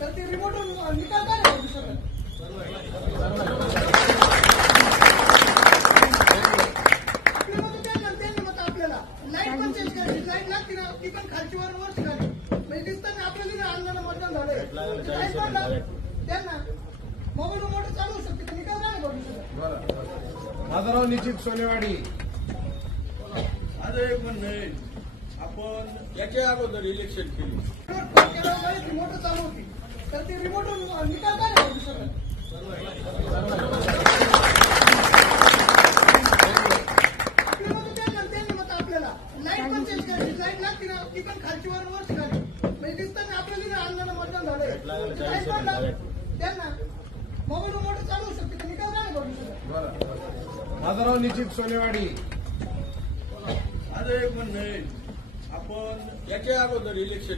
तर ते रिमोट निकाल काय नाही बघू शकत. आपलं मत त्यांना मत आपल्याला लाईट पण चेंज करायची. लाईट लागते ना ती पण खालची वर शिकाली म्हणजे दिसताना आपल्याला आणलं मतदान झालंय लाईट पण त्यांना मोबाईल मोटर चालू होऊ शकते निकाल नाही बघू शकत. माझं नाव निश्चित सोनेवाडी. माझं एक म्हणणं आहे, आपण याच्या अगोदर इलेक्शन केली, रिमोटर चालू होती तर ते रिमोट निकाल काय नाही बघू शकत. आपलं मत त्यांना मत आपल्याला लाईट पण चेंज करायची. लाईट लागते ना ती पण खालची वर शिकाली म्हणजे दिसताना आपल्याला आणलं मतदान झालंय लाईट पण त्यांना मोबाईल मोटर चालू होऊ शकते निकाल नाही बघू शकत. माझं नाव निश्चित सोनेवाडी. माझं एक म्हणणं आहे, आपण याच्या अगोदर इलेक्शन